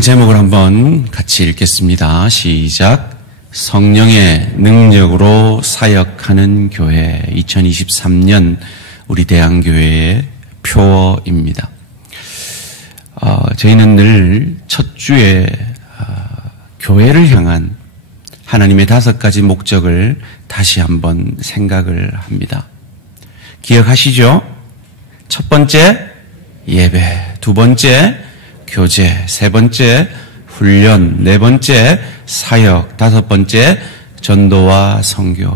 오늘 제목을 한번 같이 읽겠습니다. 시작. 성령의 능력으로 사역하는 교회, 2023년 우리 대한교회의 표어입니다. 저희는 늘 첫 주에 교회를 향한 하나님의 5가지 목적을 다시 한번 생각을 합니다. 기억하시죠? 첫 번째, 예배. 두 번째, 교제. 세 번째, 훈련. 네 번째, 사역. 다섯 번째, 전도와 선교.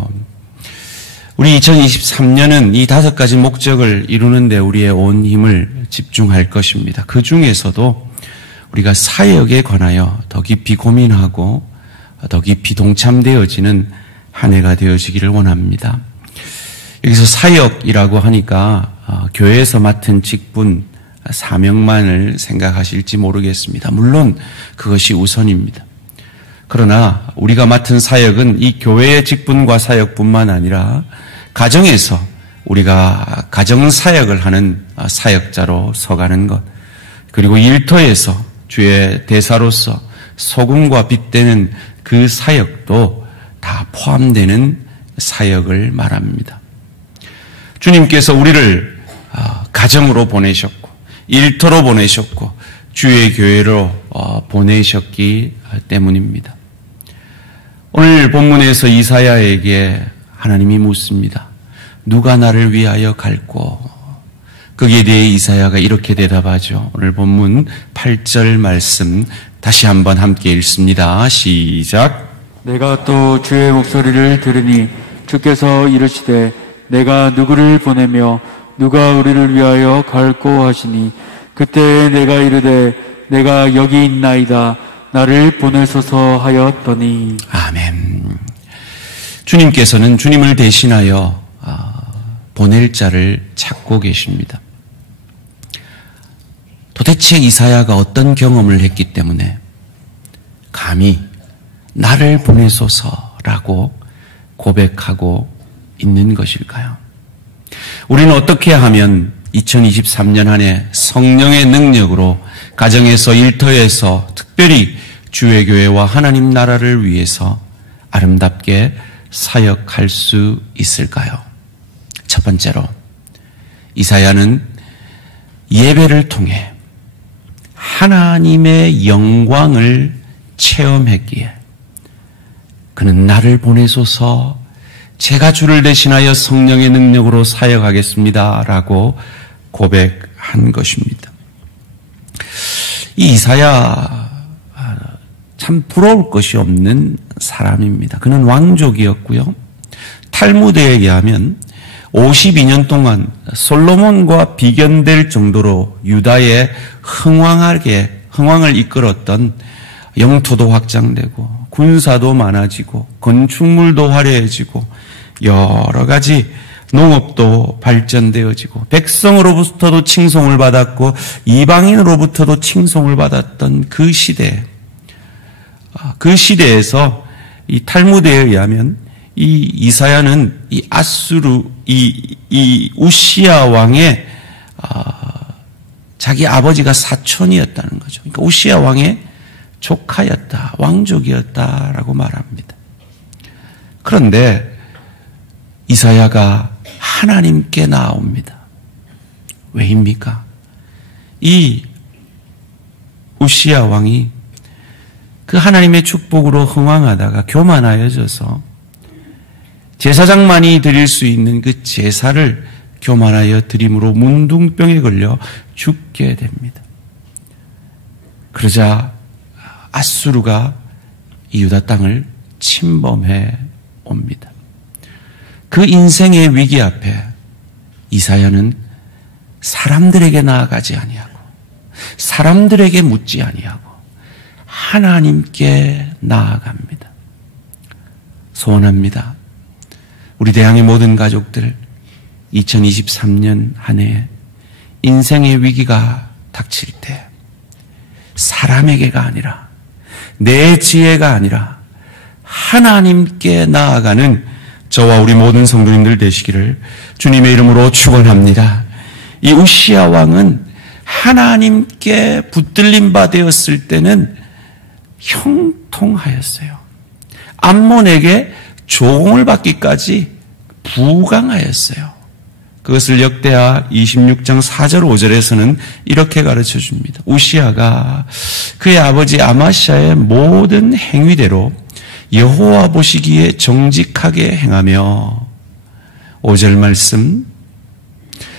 우리 2023년은 이 5가지 목적을 이루는데 우리의 온 힘을 집중할 것입니다. 그 중에서도 우리가 사역에 관하여 더 깊이 고민하고 더 깊이 동참되어지는 한 해가 되어지기를 원합니다. 여기서 사역이라고 하니까 교회에서 맡은 직분, 사명만을 생각하실지 모르겠습니다. 물론 그것이 우선입니다. 그러나 우리가 맡은 사역은 이 교회의 직분과 사역뿐만 아니라 가정에서 우리가 가정사역을 하는 사역자로 서가는 것, 그리고 일터에서 주의 대사로서 소금과 빛 되는 그 사역도 다 포함되는 사역을 말합니다. 주님께서 우리를 가정으로 보내셨고 일터로 보내셨고 주의 교회로 보내셨기 때문입니다. 오늘 본문에서 이사야에게 하나님이 묻습니다. 누가 나를 위하여 갈꼬? 거기에 대해 이사야가 이렇게 대답하죠. 오늘 본문 8절 말씀 다시 한번 함께 읽습니다. 시작. 내가 또 주의 목소리를 들으니 주께서 이르시되 내가 누구를 보내며 누가 우리를 위하여 갈꼬 하시니 그때 내가 이르되 내가 여기 있나이다 나를 보내소서 하였더니. 아멘. 주님께서는 주님을 대신하여 보낼 자를 찾고 계십니다. 도대체 이사야가 어떤 경험을 했기 때문에 감히 나를 보내소서라고 고백하고 있는 것일까요? 우리는 어떻게 하면 2023년 한 해 성령의 능력으로 가정에서 일터에서 특별히 주의 교회와 하나님 나라를 위해서 아름답게 사역할 수 있을까요? 첫 번째로 이사야는 예배를 통해 하나님의 영광을 체험했기에 그는 나를 보내소서 제가 주를 대신하여 성령의 능력으로 사역하겠습니다 라고 고백한 것입니다. 이 이사야 참 부러울 것이 없는 사람입니다. 그는 왕족이었고요. 탈무드에 의하면 52년 동안 솔로몬과 비견될 정도로 유다의 흥왕을 이끌었던 영토도 확장되고 군사도 많아지고 건축물도 화려해지고 여러 가지 농업도 발전되어지고 백성으로부터도 칭송을 받았고 이방인으로부터도 칭송을 받았던 그 시대에서 이 탈무드에 의하면 이 이사야는 이 아수르 이 우시야 왕의 자기 아버지가 사촌이었다는 거죠. 그러니까 우시야 왕의 조카였다, 왕족이었다라고 말합니다. 그런데 이사야가 하나님께 나옵니다. 왜입니까? 이 우시야 왕이 그 하나님의 축복으로 흥왕하다가 교만하여져서 제사장만이 드릴 수 있는 그 제사를 교만하여 드림으로 문둥병에 걸려 죽게 됩니다. 그러자 아수르가 이 유다 땅을 침범해 옵니다. 그 인생의 위기 앞에 이사야는 사람들에게 나아가지 아니하고 사람들에게 묻지 아니하고 하나님께 나아갑니다. 소원합니다. 우리 대항의 모든 가족들 2023년 한 해에 인생의 위기가 닥칠 때 사람에게가 아니라 내 지혜가 아니라 하나님께 나아가는 저와 우리 모든 성도님들 되시기를 주님의 이름으로 축원합니다. 이 우시야 왕은 하나님께 붙들린 바 되었을 때는 형통하였어요. 암몬에게 조공을 받기까지 부강하였어요. 그것을 역대하 26장 4절 5절에서는 이렇게 가르쳐 줍니다. 우시야가 그의 아버지 아마시아의 모든 행위대로 여호와 보시기에 정직하게 행하며 5절 말씀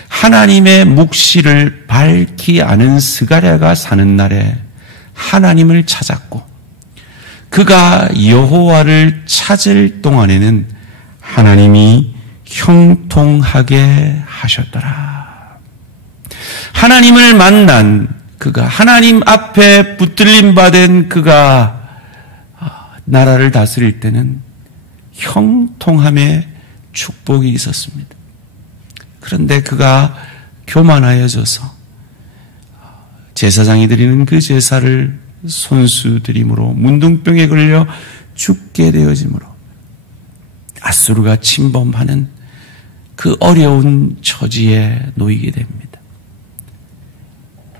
하나님의 묵시를 밝히 아는 스가랴가 사는 날에 하나님을 찾았고 그가 여호와를 찾을 동안에는 하나님이 형통하게 하셨더라. 하나님을 만난 그가 하나님 앞에 붙들림 받은 그가 나라를 다스릴 때는 형통함의 축복이 있었습니다. 그런데 그가 교만하여져서 제사장이 드리는 그 제사를 손수 드림으로 문둥병에 걸려 죽게 되어지므로 아수르가 침범하는 그 어려운 처지에 놓이게 됩니다.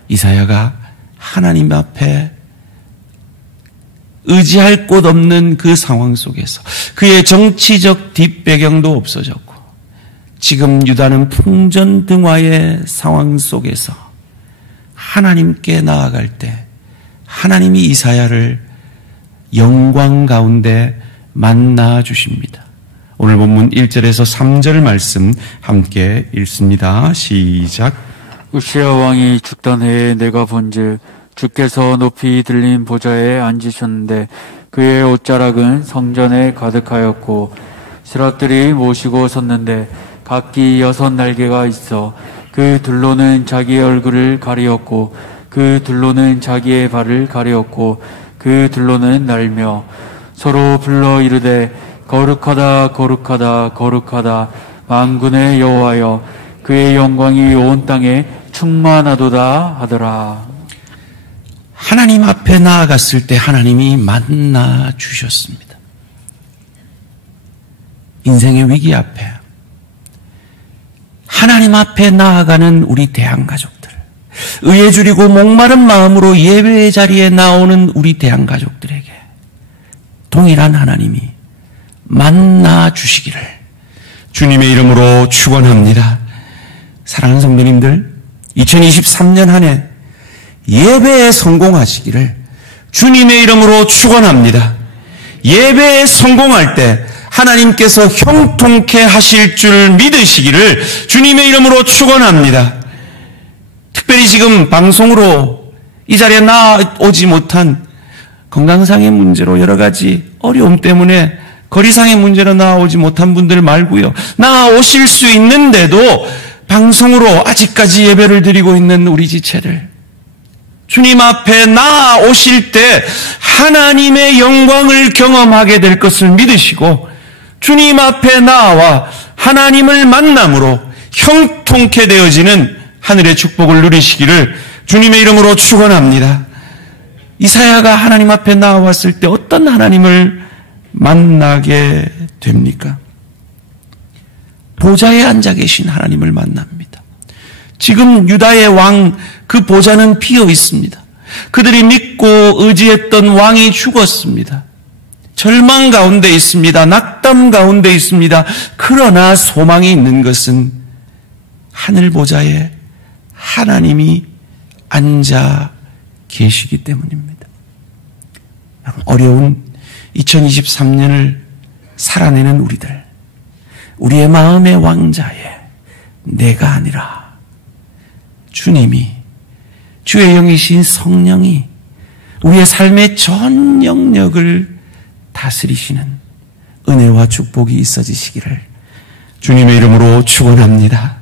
이사야가 하나님 앞에 의지할 곳 없는 그 상황 속에서 그의 정치적 뒷배경도 없어졌고 지금 유다는 풍전등화의 상황 속에서 하나님께 나아갈 때 하나님이 이사야를 영광 가운데 만나 주십니다. 오늘 본문 1절에서 3절 말씀 함께 읽습니다. 시작. 우시야 왕이 죽던 해에 내가 본즉 주께서 높이 들린 보좌에 앉으셨는데 그의 옷자락은 성전에 가득하였고 스랍들이 모시고 섰는데 각기 6날개가 있어 그 둘로는 자기의 얼굴을 가리었고 그 둘로는 자기의 발을 가리었고 그 둘로는 날며 서로 불러 이르되 거룩하다 거룩하다 거룩하다 만군의 여호와여 그의 영광이 온 땅에 충만하도다 하더라. 하나님 앞에 나아갔을 때 하나님이 만나 주셨습니다. 인생의 위기 앞에 하나님 앞에 나아가는 우리 대한가족들, 의에 줄이고 목마른 마음으로 예배의 자리에 나오는 우리 대한가족들에게 동일한 하나님이 만나 주시기를 주님의 이름으로 축원합니다. 사랑하는 성도님들, 2023년 한 해 예배에 성공하시기를 주님의 이름으로 축원합니다. 예배에 성공할 때 하나님께서 형통케 하실 줄 믿으시기를 주님의 이름으로 축원합니다. 특별히 지금 방송으로 이 자리에 나오지 못한 건강상의 문제로 여러 가지 어려움 때문에 거리상의 문제로 나오지 못한 분들 말고요. 나오실 수 있는데도 방송으로 아직까지 예배를 드리고 있는 우리 지체들, 주님 앞에 나아오실 때 하나님의 영광을 경험하게 될 것을 믿으시고 주님 앞에 나와 하나님을 만남으로 형통케 되어지는 하늘의 축복을 누리시기를 주님의 이름으로 축원합니다. 이사야가 하나님 앞에 나왔을 때 어떤 하나님을 만나게 됩니까? 보좌에 앉아 계신 하나님을 만납니다. 지금 유다의 왕, 그 보좌는 비어 있습니다. 그들이 믿고 의지했던 왕이 죽었습니다. 절망 가운데 있습니다. 낙담 가운데 있습니다. 그러나 소망이 있는 것은 하늘 보좌에 하나님이 앉아 계시기 때문입니다. 어려운 2023년을 살아내는 우리들, 우리의 마음의 왕자에 내가 아니라 주님이, 주의 영이신 성령이 우리의 삶의 전 영역을 다스리시는 은혜와 축복이 있어지시기를 주님의 이름으로 축원합니다.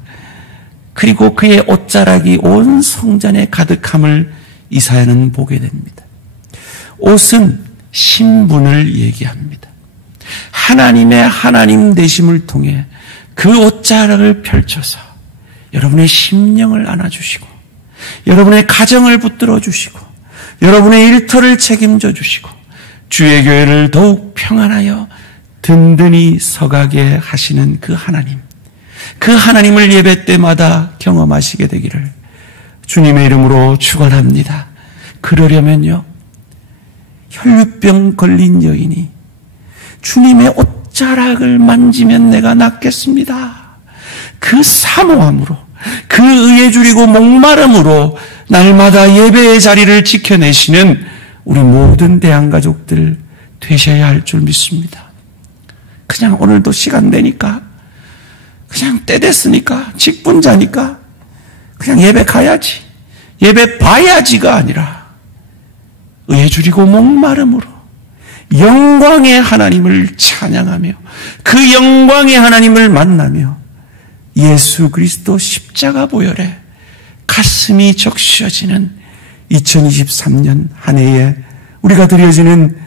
그리고 그의 옷자락이 온 성전에 가득함을 이사야는 보게 됩니다. 옷은 신분을 얘기합니다. 하나님의 하나님 되심을 통해 그 옷자락을 펼쳐서 여러분의 심령을 안아주시고 여러분의 가정을 붙들어 주시고 여러분의 일터를 책임져 주시고 주의 교회를 더욱 평안하여 든든히 서가게 하시는 그 하나님, 그 하나님을 예배 때마다 경험하시게 되기를 주님의 이름으로 축원합니다. 그러려면요, 혈류병 걸린 여인이 주님의 옷자락을 만지면 내가 낫겠습니다. 그 사모함으로, 그 의에 줄이고 목마름으로 날마다 예배의 자리를 지켜내시는 우리 모든 대한가족들 되셔야 할 줄 믿습니다. 그냥 오늘도 시간 되니까, 그냥 때 됐으니까, 직분자니까 그냥 예배 가야지, 예배 봐야지가 아니라 의에 줄이고 목마름으로 영광의 하나님을 찬양하며 그 영광의 하나님을 만나며 예수 그리스도 십자가 보혈에 가슴이 적셔지는 2023년 한 해에 우리가 드려지는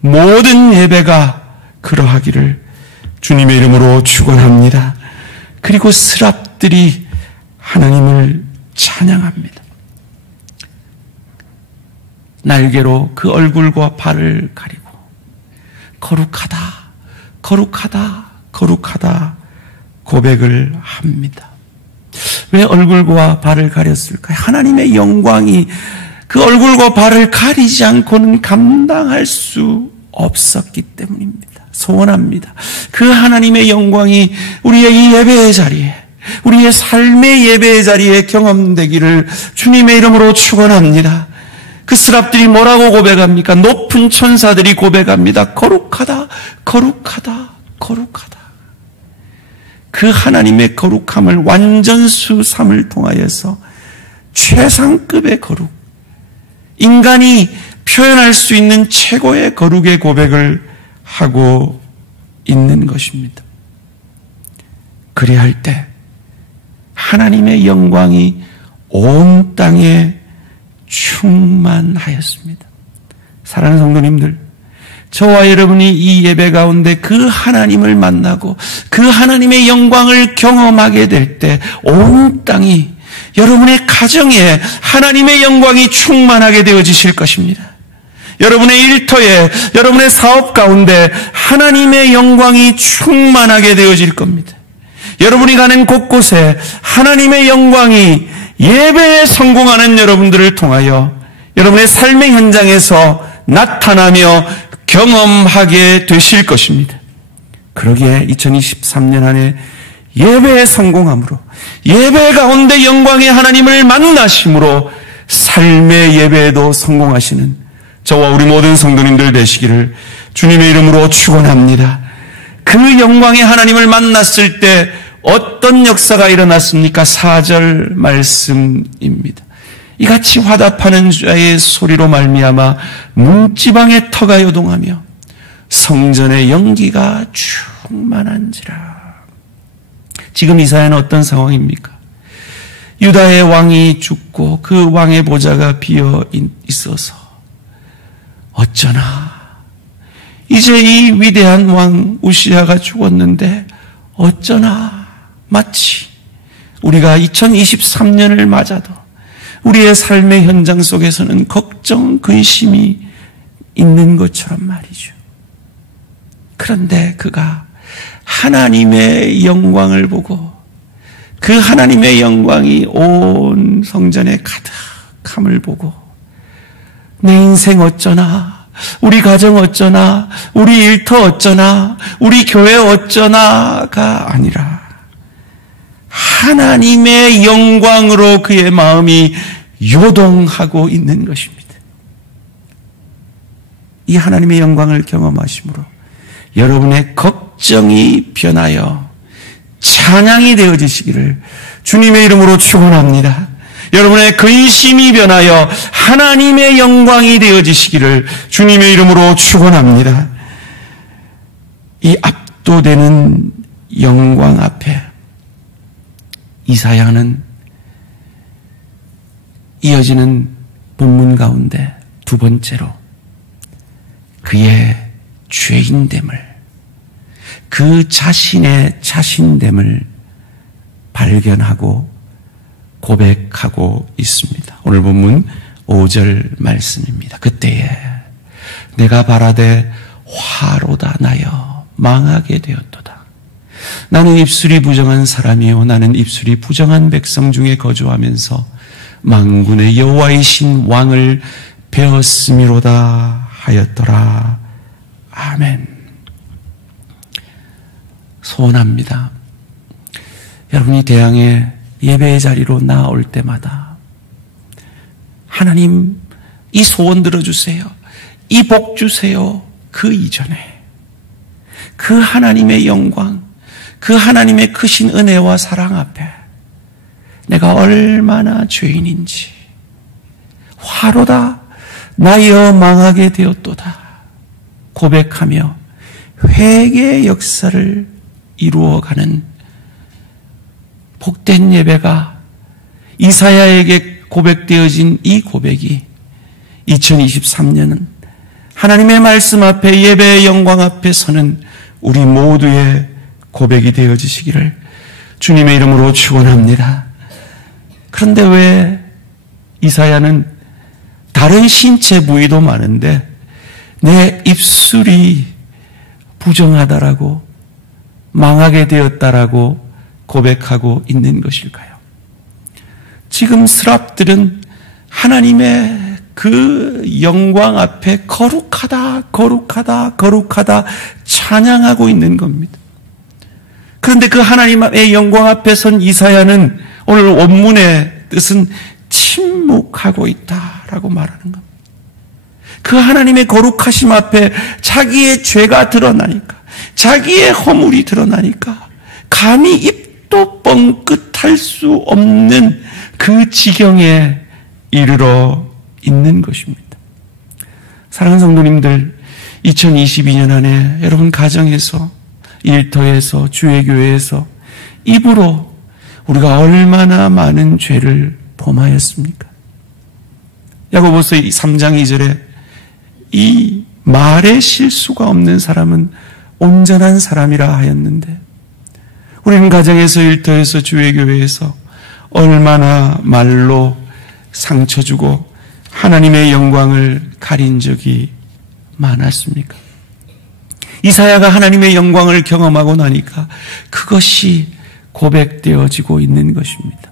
모든 예배가 그러하기를 주님의 이름으로 축원합니다. 그리고 스랍들이 하나님을 찬양합니다. 날개로 그 얼굴과 발을 가리고 거룩하다, 거룩하다, 거룩하다 고백을 합니다. 왜 얼굴과 발을 가렸을까요? 하나님의 영광이 그 얼굴과 발을 가리지 않고는 감당할 수 없었기 때문입니다. 소원합니다. 그 하나님의 영광이 우리의 이 예배의 자리에, 우리의 삶의 예배의 자리에 경험되기를 주님의 이름으로 축원합니다. 그 스랍들이 뭐라고 고백합니까? 높은 천사들이 고백합니다. 거룩하다, 거룩하다, 거룩하다. 그 하나님의 거룩함을 완전수 삼을 통하여서 최상급의 거룩, 인간이 표현할 수 있는 최고의 거룩의 고백을 하고 있는 것입니다. 그래야 할 때 하나님의 영광이 온 땅에 충만하였습니다. 사랑하는 성도님들, 저와 여러분이 이 예배 가운데 그 하나님을 만나고 그 하나님의 영광을 경험하게 될 때 온 땅이, 여러분의 가정에 하나님의 영광이 충만하게 되어지실 것입니다. 여러분의 일터에, 여러분의 사업 가운데 하나님의 영광이 충만하게 되어질 겁니다. 여러분이 가는 곳곳에 하나님의 영광이 예배에 성공하는 여러분들을 통하여 여러분의 삶의 현장에서 나타나며 경험하게 되실 것입니다. 그러기에 2023년 안에 예배에 성공함으로, 예배 가운데 영광의 하나님을 만나심으로 삶의 예배에도 성공하시는 저와 우리 모든 성도님들 되시기를 주님의 이름으로 축원합니다. 그 영광의 하나님을 만났을 때 어떤 역사가 일어났습니까? 4절 말씀입니다. 이같이 화답하는 자의 소리로 말미암아 문지방의 터가 요동하며 성전의 연기가 충만한지라. 지금 이사야는 어떤 상황입니까? 유다의 왕이 죽고 그 왕의 보좌가 비어 있어서 어쩌나 이제 이 위대한 왕 우시야가 죽었는데 어쩌나 마치 우리가 2023년을 맞아도 우리의 삶의 현장 속에서는 걱정, 근심이 있는 것처럼 말이죠. 그런데 그가 하나님의 영광을 보고 그 하나님의 영광이 온 성전에 가득함을 보고 내 인생 어쩌나, 우리 가정 어쩌나, 우리 일터 어쩌나, 우리 교회 어쩌나가 아니라 하나님의 영광으로 그의 마음이 요동하고 있는 것입니다. 이 하나님의 영광을 경험하심으로 여러분의 걱정이 변하여 찬양이 되어지시기를 주님의 이름으로 축원합니다. 여러분의 근심이 변하여 하나님의 영광이 되어지시기를 주님의 이름으로 축원합니다. 이 압도되는 영광 앞에 이사야는 이어지는 본문 가운데 두 번째로 그의 죄인됨을, 그 자신의 자신됨을 발견하고 고백하고 있습니다. 오늘 본문 5절 말씀입니다. 그때에 내가 바라되 화로다 나여 망하게 되었도다. 나는 입술이 부정한 사람이요 나는 입술이 부정한 백성 중에 거주하면서 만군의 여호와이신 왕을 배웠음이로다 하였더라. 아멘. 소원합니다. 여러분이 대항의 예배의 자리로 나올 때마다 하나님 이 소원 들어주세요. 이 복 주세요. 그 이전에 그 하나님의 영광, 그 하나님의 크신 은혜와 사랑 앞에 내가 얼마나 죄인인지, 화로다 나여 망하게 되었도다 고백하며 회개의 역사를 이루어가는 복된 예배가 이사야에게 고백되어진 이 고백이 2023년은 하나님의 말씀 앞에 예배의 영광 앞에 서는 우리 모두의 고백이 되어지시기를 주님의 이름으로 축원합니다. 그런데 왜 이사야는 다른 신체 부위도 많은데 내 입술이 부정하다라고 망하게 되었다라고 고백하고 있는 것일까요? 지금 스랍들은 하나님의 그 영광 앞에 거룩하다, 거룩하다, 거룩하다 찬양하고 있는 겁니다. 그런데 그 하나님의 영광 앞에 선 이사야는 오늘 원문의 뜻은 침묵하고 있다라고 말하는 겁니다. 그 하나님의 거룩하심 앞에 자기의 죄가 드러나니까, 자기의 허물이 드러나니까 감히 입도 뻥끗할 수 없는 그 지경에 이르러 있는 것입니다. 사랑하는 성도님들, 2022년 안에 여러분 가정에서, 일터에서, 주의 교회에서 입으로 우리가 얼마나 많은 죄를 범하였습니까? 야고보서 3장 2절에 이 말에 실수가 없는 사람은 온전한 사람이라 하였는데, 우리는 가정에서, 일터에서, 주의 교회에서 얼마나 말로 상처 주고 하나님의 영광을 가린 적이 많았습니까? 이사야가 하나님의 영광을 경험하고 나니까 그것이 고백되어지고 있는 것입니다.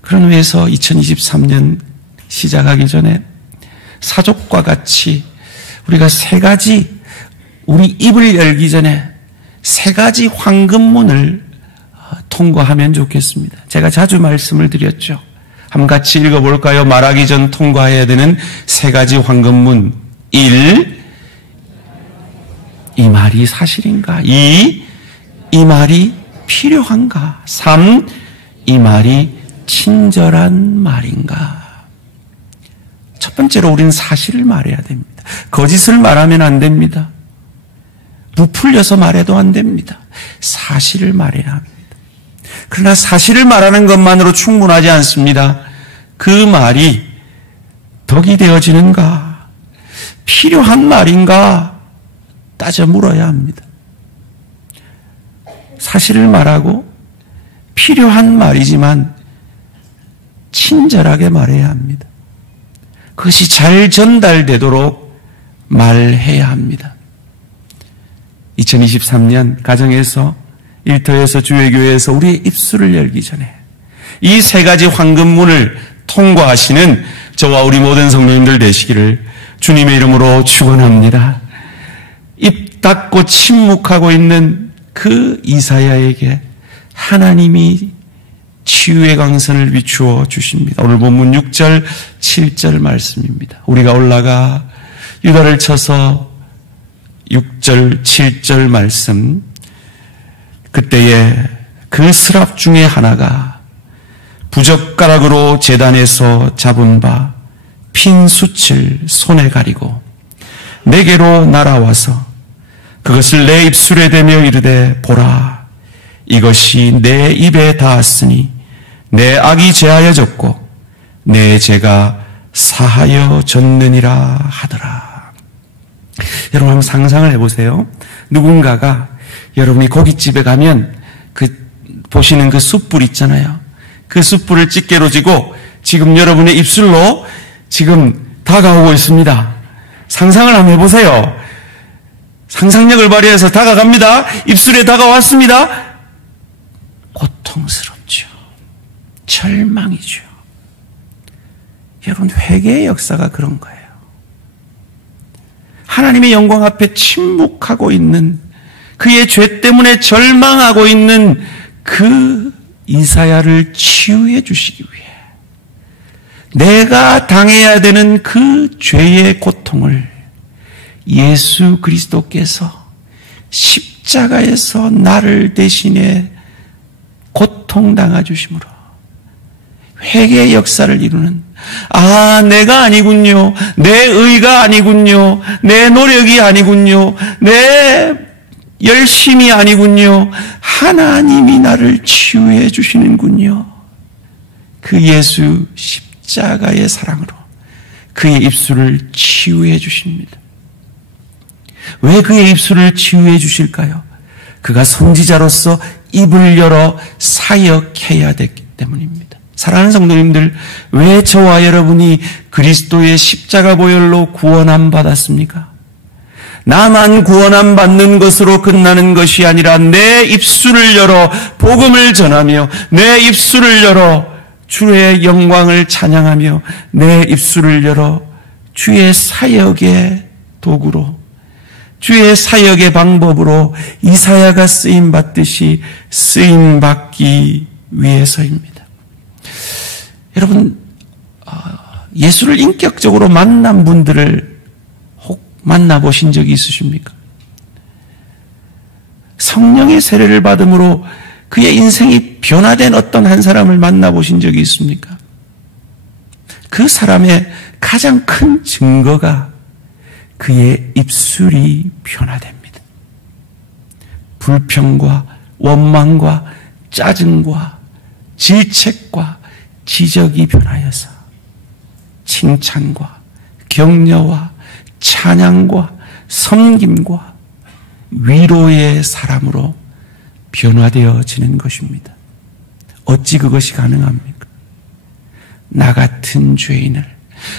그런 의미에서 2023년 시작하기 전에 사족과 같이 우리가 우리 입을 열기 전에 3가지 황금문을 통과하면 좋겠습니다. 제가 자주 말씀을 드렸죠. 한번 같이 읽어볼까요? 말하기 전 통과해야 되는 3가지 황금문. 1. 이 말이 사실인가? 2. 이 말이 필요한가? 3. 이 말이 친절한 말인가? 첫 번째로 우리는 사실을 말해야 됩니다. 거짓을 말하면 안 됩니다. 부풀려서 말해도 안 됩니다. 사실을 말해야 합니다. 그러나 사실을 말하는 것만으로 충분하지 않습니다. 그 말이 덕이 되어지는가? 필요한 말인가? 따져 물어야 합니다. 사실을 말하고 필요한 말이지만 친절하게 말해야 합니다. 그것이 잘 전달되도록 말해야 합니다. 2023년 가정에서, 일터에서, 주의 교회에서 우리의 입술을 열기 전에 이 3가지 황금문을 통과하시는 저와 우리 모든 성도님들 되시기를 주님의 이름으로 축원합니다. 입 닫고 침묵하고 있는 그 이사야에게 하나님이 치유의 강선을 비추어 주십니다. 오늘 본문 6절, 7절 말씀입니다. 우리가 올라가 유다를 쳐서 6절, 7절 말씀, 그때에 그 스랍 중에 하나가 부젓가락으로 제단에서 잡은 바 핀 숯을 손에 가리고 내게로 날아와서 그것을 내 입술에 대며 이르되, 보라, 이것이 내 입에 닿았으니 내 악이 제하여졌고 내 죄가 사하여졌느니라 하더라. 여러분 한번 상상을 해보세요. 누군가가 여러분이 고깃집에 가면 보시는 그 숯불 있잖아요. 그 숯불을 집게로 쥐고 지금 여러분의 입술로 지금 다가오고 있습니다. 상상을 한번 해보세요. 상상력을 발휘해서 다가갑니다. 입술에 다가왔습니다. 고통스럽죠. 절망이죠. 여러분, 회개의 역사가 그런 거예요. 하나님의 영광 앞에 침묵하고 있는, 그의 죄 때문에 절망하고 있는 그 이사야를 치유해 주시기 위해 내가 당해야 되는 그 죄의 고통을 예수 그리스도께서 십자가에서 나를 대신해 고통당하 주심으로 회개의 역사를 이루는, 내가 아니군요, 내 의가 아니군요, 내 노력이 아니군요, 내 열심이 아니군요, 하나님이 나를 치유해 주시는군요. 그 예수 십자가의 사랑으로 그의 입술을 치유해 주십니다. 왜 그의 입술을 치유해 주실까요? 그가 선지자로서 입을 열어 사역해야 됐기 때문입니다. 사랑하는 성도님들, 왜 저와 여러분이 그리스도의 십자가 보혈로 구원함 받았습니까? 나만 구원함 받는 것으로 끝나는 것이 아니라 내 입술을 열어 복음을 전하며, 내 입술을 열어 주의 영광을 찬양하며, 내 입술을 열어 주의 사역의 도구로, 주의 사역의 방법으로 이사야가 쓰임받듯이 쓰임받기 위해서입니다. 여러분, 예수를 인격적으로 만난 분들을 혹 만나보신 적이 있으십니까? 성령의 세례를 받음으로 그의 인생이 변화된 어떤 한 사람을 만나보신 적이 있습니까? 그 사람의 가장 큰 증거가 그의 입술이 변화됩니다. 불평과 원망과 짜증과 질책과 지적이 변하여서 칭찬과 격려와 찬양과 섬김과 위로의 사람으로 변화되어지는 것입니다. 어찌 그것이 가능합니까? 나 같은 죄인을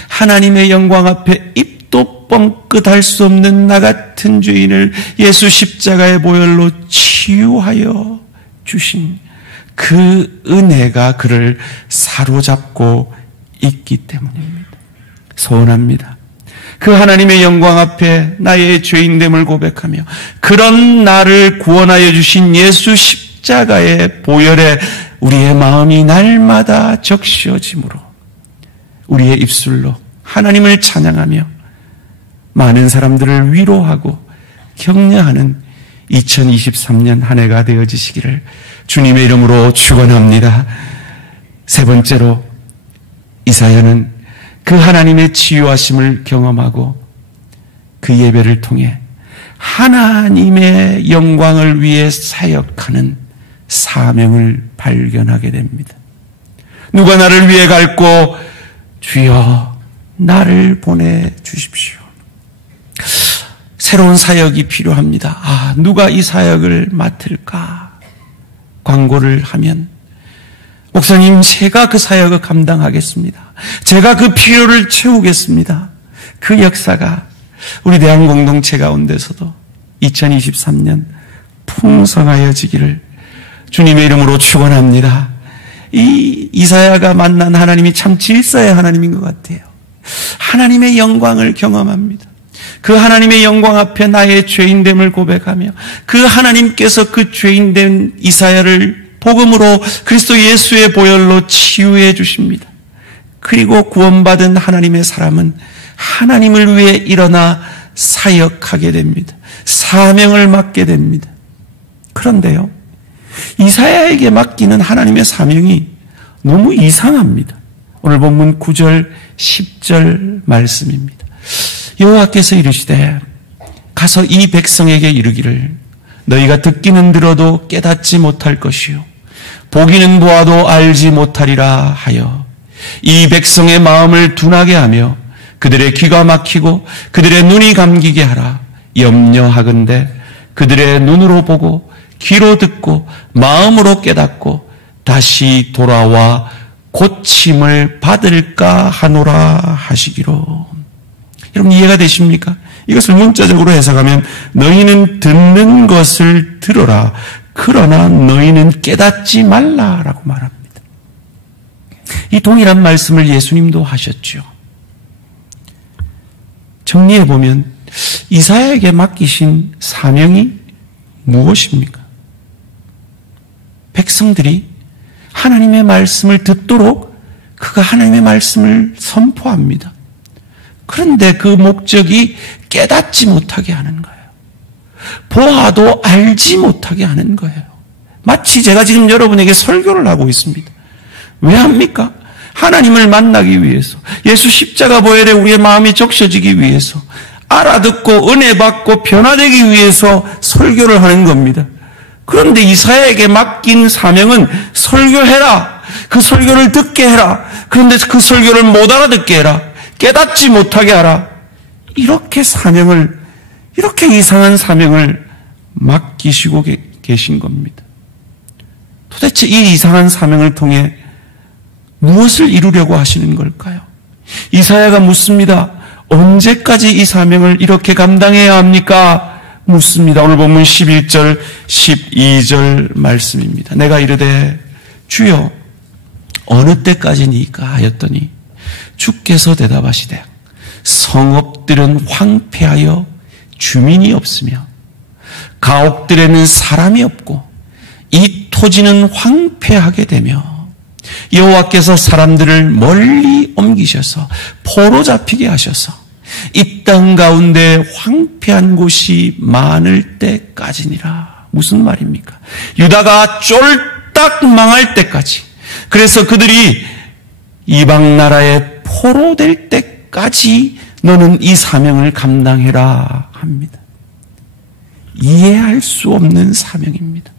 하나님의 영광 앞에 입도 뻥끗할 수 없는 나 같은 죄인을 예수 십자가의 보혈로 치유하여 주신 그 은혜가 그를 사로잡고 있기 때문입니다. 소원합니다. 그 하나님의 영광 앞에 나의 죄인됨을 고백하며 그런 나를 구원하여 주신 예수 십자가의 보혈에 우리의 마음이 날마다 적셔짐으로 우리의 입술로 하나님을 찬양하며 많은 사람들을 위로하고 격려하는 2023년 한 해가 되어지시기를 주님의 이름으로 축원합니다. 세 번째로 이사야는 그 하나님의 치유하심을 경험하고 그 예배를 통해 하나님의 영광을 위해 사역하는 사명을 발견하게 됩니다. 누가 나를 위해 갈고 주여 나를 보내주십시오. 새로운 사역이 필요합니다. 누가 이 사역을 맡을까? 광고를 하면 목사님, 제가 그 사역을 감당하겠습니다. 제가 그 필요를 채우겠습니다. 그 역사가 우리 대한 공동체 가운데서도 2023년 풍성하여지기를 주님의 이름으로 축원합니다. 이 이사야가 만난 하나님이 참 질서의 하나님인 것 같아요. 하나님의 영광을 경험합니다. 그 하나님의 영광 앞에 나의 죄인됨을 고백하며 그 하나님께서 그 죄인된 이사야를 복음으로 그리스도 예수의 보혈로 치유해 주십니다. 그리고 구원받은 하나님의 사람은 하나님을 위해 일어나 사역하게 됩니다. 사명을 맡게 됩니다. 그런데요, 이사야에게 맡기는 하나님의 사명이 너무 이상합니다. 오늘 본문 9절, 10절 말씀입니다. 여호와께서 이르시되 가서 이 백성에게 이르기를 너희가 듣기는 들어도 깨닫지 못할 것이요 보기는 보아도 알지 못하리라 하여 이 백성의 마음을 둔하게 하며 그들의 귀가 막히고 그들의 눈이 감기게 하라. 염려하건대 그들의 눈으로 보고 귀로 듣고 마음으로 깨닫고 다시 돌아와 고침을 받을까 하노라 하시기로. 여러분 이해가 되십니까? 이것을 문자적으로 해석하면 너희는 듣는 것을 들어라. 그러나 너희는 깨닫지 말라라고 말합니다. 이 동일한 말씀을 예수님도 하셨죠. 정리해보면 이사야에게 맡기신 사명이 무엇입니까? 백성들이 하나님의 말씀을 듣도록 그가 하나님의 말씀을 선포합니다. 그런데 그 목적이 깨닫지 못하게 하는 거예요. 보아도 알지 못하게 하는 거예요. 마치 제가 지금 여러분에게 설교를 하고 있습니다. 왜 합니까? 하나님을 만나기 위해서, 예수 십자가 보혈에 우리의 마음이 적셔지기 위해서, 알아듣고 은혜 받고 변화되기 위해서 설교를 하는 겁니다. 그런데 이사야에게 맡긴 사명은 설교해라. 그 설교를 듣게 해라. 그런데 그 설교를 못 알아듣게 해라. 깨닫지 못하게 하라. 이렇게 이상한 사명을 맡기시고 계신 겁니다. 도대체 이 이상한 사명을 통해 무엇을 이루려고 하시는 걸까요? 이사야가 묻습니다. 언제까지 이 사명을 이렇게 감당해야 합니까? 묻습니다. 오늘 본문 11절, 12절 말씀입니다. 내가 이르되 주여 어느 때까지니까 하였더니 주께서 대답하시되 성읍들은 황폐하여 주민이 없으며 가옥들에는 사람이 없고 이 토지는 황폐하게 되며 여호와께서 사람들을 멀리 옮기셔서 포로 잡히게 하셔서 이 땅 가운데 황폐한 곳이 많을 때까지니라. 무슨 말입니까? 유다가 쫄딱 망할 때까지, 그래서 그들이 이방 나라에 포로 될 때까지 너는 이 사명을 감당해라 합니다. 이해할 수 없는 사명입니다.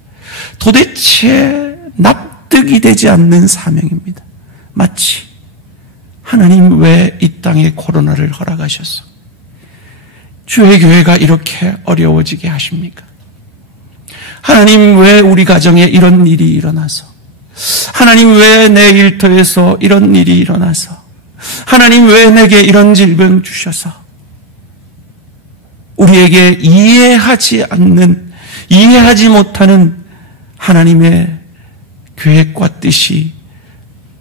도대체 납득이 되지 않는 사명입니다. 마치 하나님 왜 이 땅에 코로나를 허락하셔서 주의 교회가 이렇게 어려워지게 하십니까? 하나님 왜 우리 가정에 이런 일이 일어나서, 하나님 왜 내 일터에서 이런 일이 일어나서, 하나님 왜 내게 이런 질병 주셔서, 우리에게 이해하지 못하는 하나님의 계획과 뜻이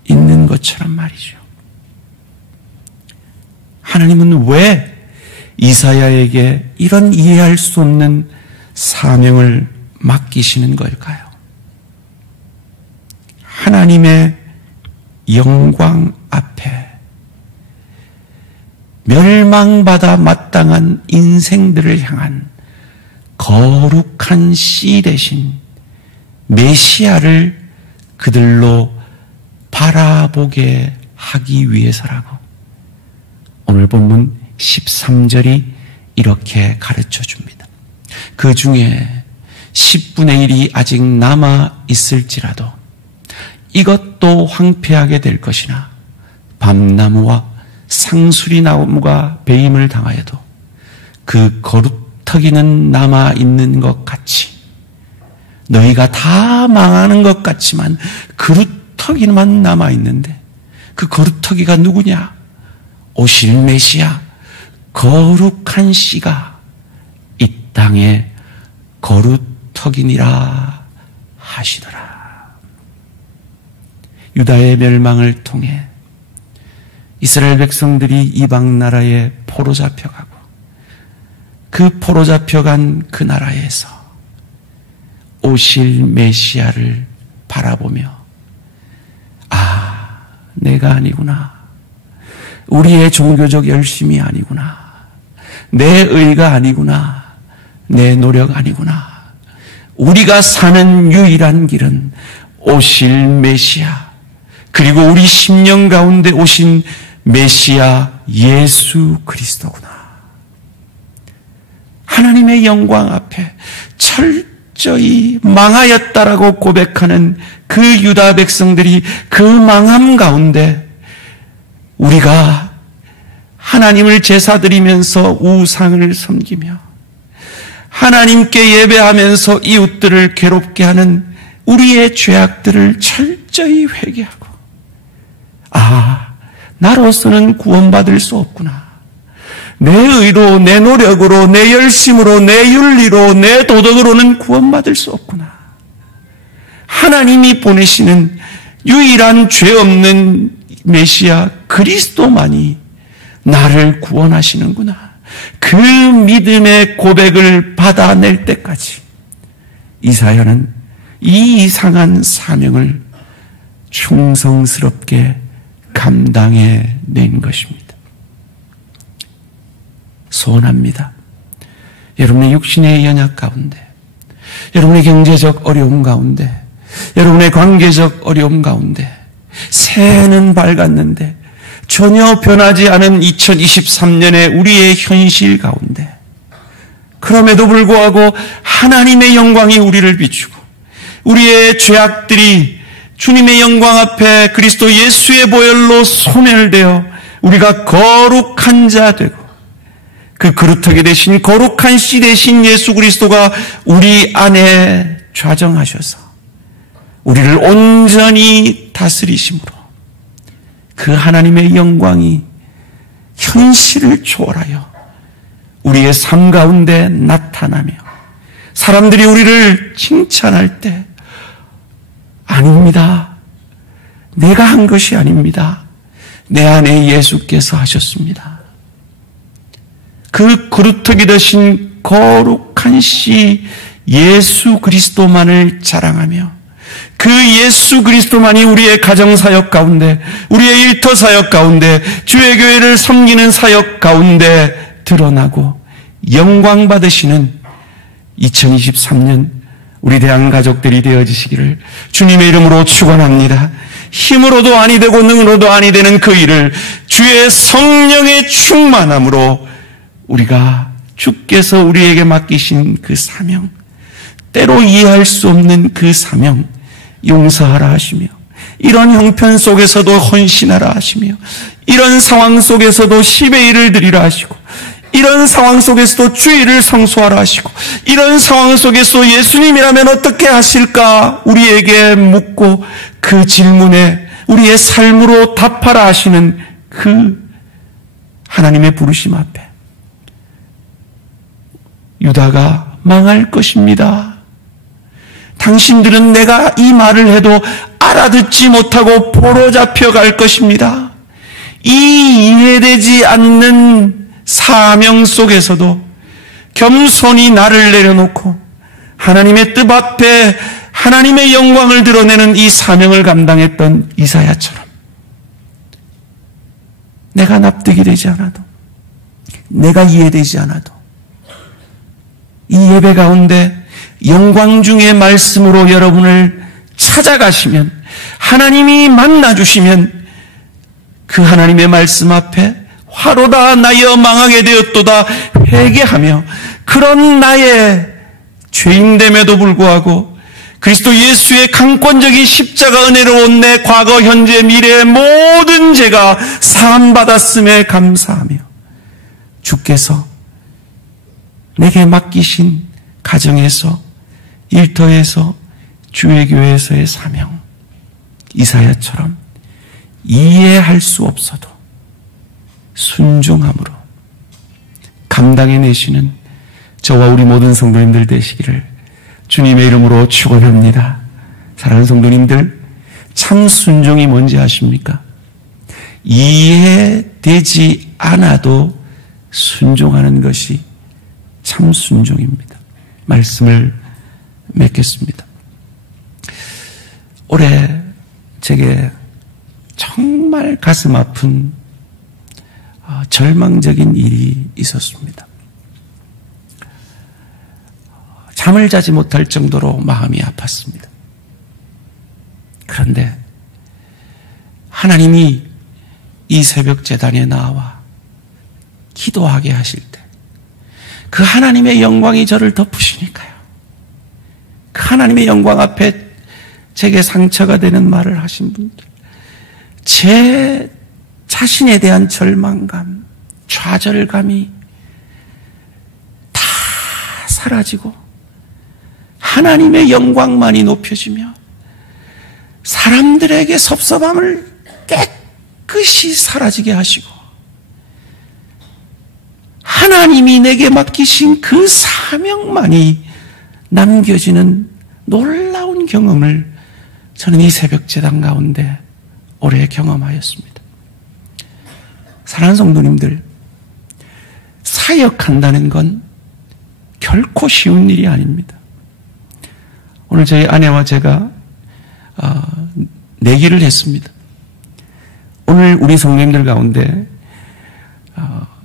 있는 것처럼 말이죠. 하나님은 왜 이사야에게 이런 이해할 수 없는 사명을 맡기시는 걸까요? 하나님의 영광 앞에 멸망받아 마땅한 인생들을 향한 거룩한 씨 대신 메시아를 그들로 바라보게 하기 위해서라고 오늘 본문 13절이 이렇게 가르쳐 줍니다. 그 중에 10분의 1이 아직 남아 있을지라도 이것도 황폐하게 될 것이나 밤나무와 상수리 나무가 배임을 당하여도 그 거루터기는 남아 있는 것 같이, 너희가 다 망하는 것 같지만 거루터기만 남아 있는데 그 거루터기가 누구냐? 오실 메시아 거룩한 씨가 이 땅에 거루터기니라 하시더라. 유다의 멸망을 통해 이스라엘 백성들이 이방 나라에 포로 잡혀가고 그 포로 잡혀간 그 나라에서 오실 메시아를 바라보며 내가 아니구나. 우리의 종교적 열심이 아니구나. 내 의가 아니구나. 내 노력 아니구나. 우리가 사는 유일한 길은 오실 메시아, 그리고 우리 심령 가운데 오신 메시아 예수 그리스도구나. 하나님의 영광 앞에 철저히 망하였다라고 고백하는 그 유다 백성들이 그 망함 가운데 우리가 하나님을 제사드리면서 우상을 섬기며 하나님께 예배하면서 이웃들을 괴롭게 하는 우리의 죄악들을 철저히 회개하고 나로서는 구원받을 수 없구나. 내 의로, 내 노력으로, 내 열심으로, 내 윤리로, 내 도덕으로는 구원받을 수 없구나. 하나님이 보내시는 유일한 죄 없는 메시아 그리스도만이 나를 구원하시는구나. 그 믿음의 고백을 받아낼 때까지 이사야는 이 이상한 사명을 충성스럽게 감당해 낸 것입니다. 소원합니다. 여러분의 육신의 연약 가운데, 여러분의 경제적 어려움 가운데, 여러분의 관계적 어려움 가운데, 새해는 밝았는데 전혀 변하지 않은 2023년의 우리의 현실 가운데, 그럼에도 불구하고 하나님의 영광이 우리를 비추고 우리의 죄악들이 주님의 영광 앞에 그리스도 예수의 보혈로 소멸되어 우리가 거룩한 자 되고, 그 그루터기 되신 거룩한 씨 되신 예수 그리스도가 우리 안에 좌정하셔서 우리를 온전히 다스리심으로 그 하나님의 영광이 현실을 초월하여 우리의 삶 가운데 나타나며 사람들이 우리를 칭찬할 때, 아닙니다, 내가 한 것이 아닙니다, 내 안에 예수께서 하셨습니다, 그 그루터기 되신 거룩한 씨 예수 그리스도만을 자랑하며 그 예수 그리스도만이 우리의 가정사역 가운데, 우리의 일터사역 가운데, 주의 교회를 섬기는 사역 가운데 드러나고 영광 받으시는 2023년 우리 대한 가족들이 되어지시기를 주님의 이름으로 축원합니다. 힘으로도 아니 되고 능으로도 아니 되는 그 일을 주의 성령의 충만함으로 우리가 주께서 우리에게 맡기신 그 사명, 때로 이해할 수 없는 그 사명 용서하라 하시며, 이런 형편 속에서도 헌신하라 하시며, 이런 상황 속에서도 10의 1을 드리라 하시고, 이런 상황 속에서도 주의를 성수하라 하시고, 이런 상황 속에서 예수님이라면 어떻게 하실까 우리에게 묻고 그 질문에 우리의 삶으로 답하라 하시는 그 하나님의 부르심 앞에 유다가 망할 것입니다, 당신들은 내가 이 말을 해도 알아듣지 못하고 포로 잡혀갈 것입니다, 이 이해되지 않는 사명 속에서도 겸손히 나를 내려놓고 하나님의 뜻 앞에 하나님의 영광을 드러내는 이 사명을 감당했던 이사야처럼 내가 납득이 되지 않아도, 내가 이해되지 않아도 이 예배 가운데 영광 중의 말씀으로 여러분을 찾아가시면, 하나님이 만나주시면 그 하나님의 말씀 앞에 화로다 나여 망하게 되었도다 회개하며, 그런 나의 죄인됨에도 불구하고 그리스도 예수의 강권적인 십자가 은혜로 온 내 과거 현재 미래의 모든 죄가 사함받았음에 감사하며, 주께서 내게 맡기신 가정에서, 일터에서, 주의 교회에서의 사명, 이사야처럼 이해할 수 없어도 순종함으로 감당해내시는 저와 우리 모든 성도님들 되시기를 주님의 이름으로 축원합니다. 사랑하는 성도님들, 참 순종이 뭔지 아십니까? 이해되지 않아도 순종하는 것이 참 순종입니다. 말씀을 맺겠습니다. 올해 제게 정말 가슴 아픈 절망적인 일이 있었습니다. 잠을 자지 못할 정도로 마음이 아팠습니다. 그런데 하나님이 이 새벽 제단에 나와 기도하게 하실 때 그 하나님의 영광이 저를 덮으시니까요, 그 하나님의 영광 앞에 제게 상처가 되는 말을 하신 분들, 제 자신에 대한 절망감, 좌절감이 다 사라지고 하나님의 영광만이 높여지며 사람들에게 섭섭함을 깨끗이 사라지게 하시고 하나님이 내게 맡기신 그 사명만이 남겨지는 놀라운 경험을 저는 이 새벽 제단 가운데 오래 경험하였습니다. 사랑하는 성도님들, 사역한다는 건 결코 쉬운 일이 아닙니다. 오늘 저희 아내와 제가 내기를 했습니다. 오늘 우리 성도님들 가운데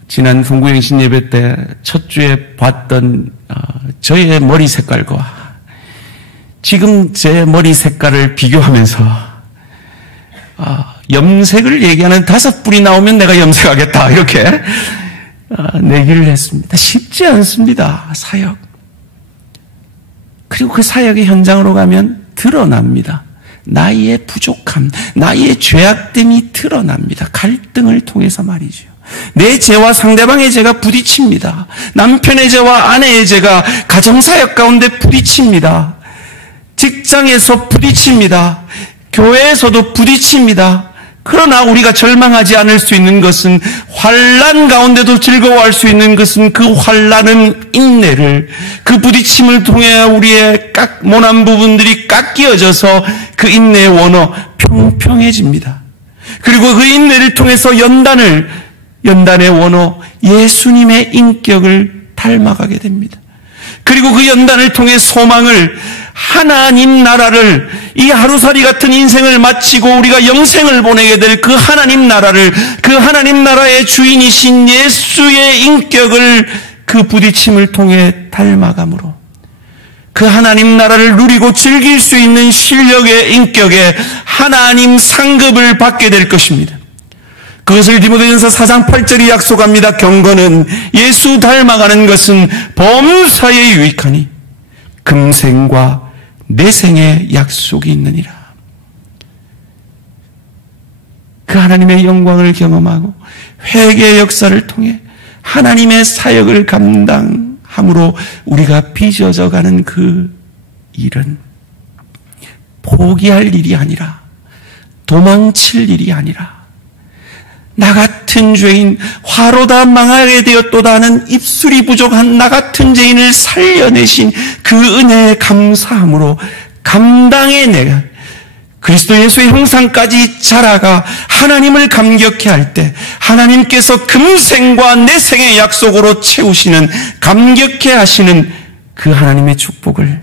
지난 송구행신 예배 때 첫 주에 봤던 저의 머리 색깔과 지금 제 머리 색깔을 비교하면서 염색을 얘기하는 5불이 나오면 내가 염색하겠다 이렇게 내기를 했습니다. 쉽지 않습니다. 사역. 그리고 그 사역의 현장으로 가면 드러납니다. 나의 부족함, 나의 죄악됨이 드러납니다. 갈등을 통해서 말이죠. 내 죄와 상대방의 죄가 부딪힙니다. 남편의 죄와 아내의 죄가 가정사역 가운데 부딪힙니다. 직장에서 부딪힙니다. 교회에서도 부딪힙니다. 그러나 우리가 절망하지 않을 수 있는 것은, 환난 가운데도 즐거워할 수 있는 것은 그 환난은 인내를, 그 부딪힘을 통해 우리의 모난 부분들이 깎여져서 그 인내의 원어 평평해집니다. 그리고 그 인내를 통해서 연단의 원어 예수님의 인격을 닮아가게 됩니다. 그리고 그 연단을 통해 소망을, 하나님 나라를, 이 하루살이 같은 인생을 마치고 우리가 영생을 보내게 될 그 하나님 나라를, 그 하나님 나라의 주인이신 예수의 인격을 그 부딪힘을 통해 닮아감으로 그 하나님 나라를 누리고 즐길 수 있는 실력의 인격에 하나님 상급을 받게 될 것입니다. 그것을 디모데전서 4장 8절이 약속합니다. 경건은, 예수 닮아가는 것은 범사에 유익하니 금생과 내생의 약속이 있느니라. 그 하나님의 영광을 경험하고 회개의 역사를 통해 하나님의 사역을 감당함으로 우리가 빚어져 가는 그 일은 포기할 일이 아니라, 도망칠 일이 아니라, 나 같은 죄인, 화로다 망하게 되었도다 하는 입술이 부족한 나 같은 죄인을 살려내신 그 은혜에 감사함으로 감당의 내가 그리스도 예수의 형상까지 자라가 하나님을 감격해 할 때, 하나님께서 금생과 내생의 약속으로 채우시는, 감격해 하시는 그 하나님의 축복을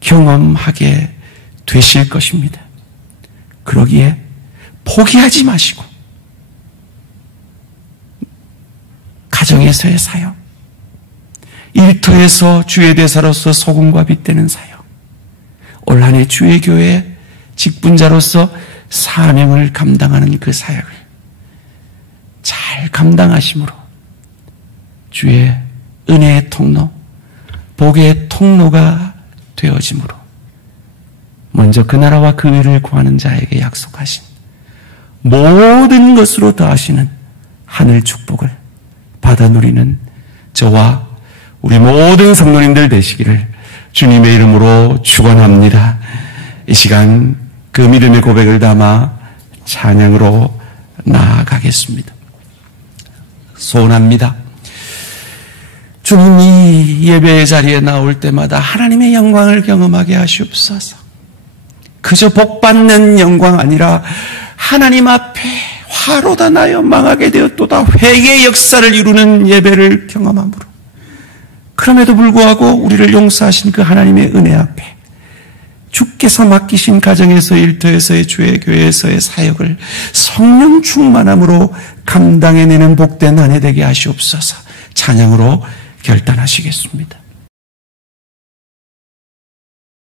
경험하게 되실 것입니다. 그러기에 포기하지 마시고, 가정에서의 사역, 일터에서 주의 대사로서 소금과 빛 되는 사역, 올 한 해 주의 교회 직분자로서 사명을 감당하는 그 사역을 잘 감당하심으로 주의 은혜의 통로, 복의 통로가 되어짐으로 먼저 그 나라와 그 의를 구하는 자에게 약속하신 모든 것으로 더하시는 하늘 축복을 받아 누리는 저와 우리 모든 성도님들 되시기를 주님의 이름으로 축원합니다. 이 시간 그 믿음의 고백을 담아 찬양으로 나아가겠습니다. 소원합니다. 주님이 예배의 자리에 나올 때마다 하나님의 영광을 경험하게 하시옵소서. 그저 복받는 영광 아니라 하나님 앞에 화로다 나여 망하게 되었도다 회개의 역사를 이루는 예배를 경험함으로, 그럼에도 불구하고 우리를 용서하신 그 하나님의 은혜 앞에 주께서 맡기신 가정에서, 일터에서의, 주의 교회에서의 사역을 성령 충만함으로 감당해내는 복된 한 해 되게 하시옵소서. 찬양으로 결단하시겠습니다.